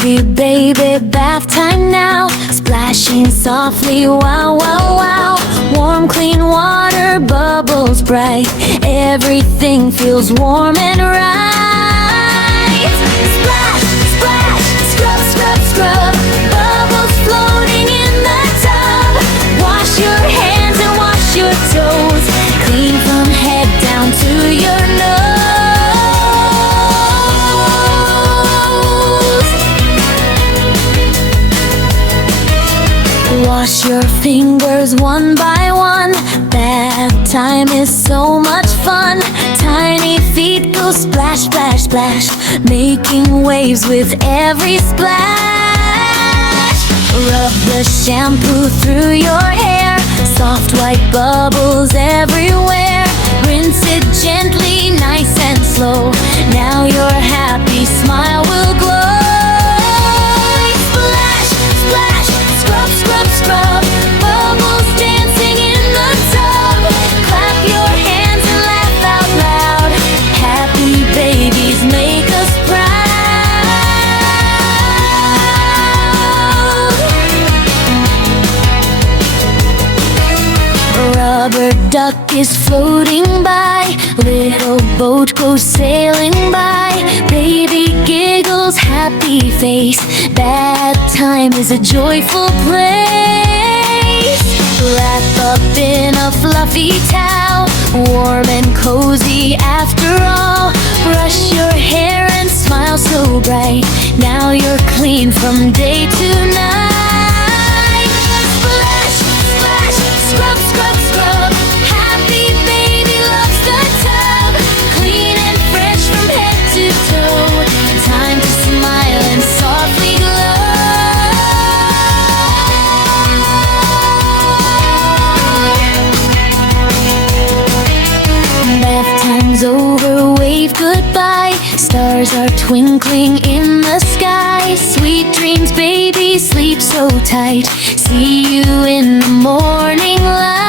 Baby, baby, bath time now. Splashing softly, wow, wow, wow. Warm, clean water, bubbles bright. Everything feels warm and right. Splash, splash, scrub, scrub, scrub. Bubbles floating in the tub. Wash your hands and wash your toes. Clean from head down to your nose. Wash your fingers one by one. Bath time is so much fun. Tiny feet go splash, splash, splash, making waves with every splash. Rub the shampoo through your hair. Soft white bubbles everywhere. Rinse it gently, nice and slow. Now your happy smile will glow. Splash, splash, scrub, scrub, scrub. Bubbles dancing in the tub. Clap your hands and laugh out loud. Happy babies make us proud. Rubber duck is floating by. Little boat goes sailing by. Baby giggles, happy face. Bath time is a joyful place. Wrap up in a fluffy towel. Warm and cozy after all. Brush your hair and smile so bright. Now you're clean from day to night. Splash, splash, scrub, scrub, scrub. Happy baby loves the tub. Clean and fresh from head to toe. Time to smile and softly glow. Bath time's over, wave goodbye. Stars are twinkling in the sky. Sweet dreams, baby, sleep so tight. See you in the morning light.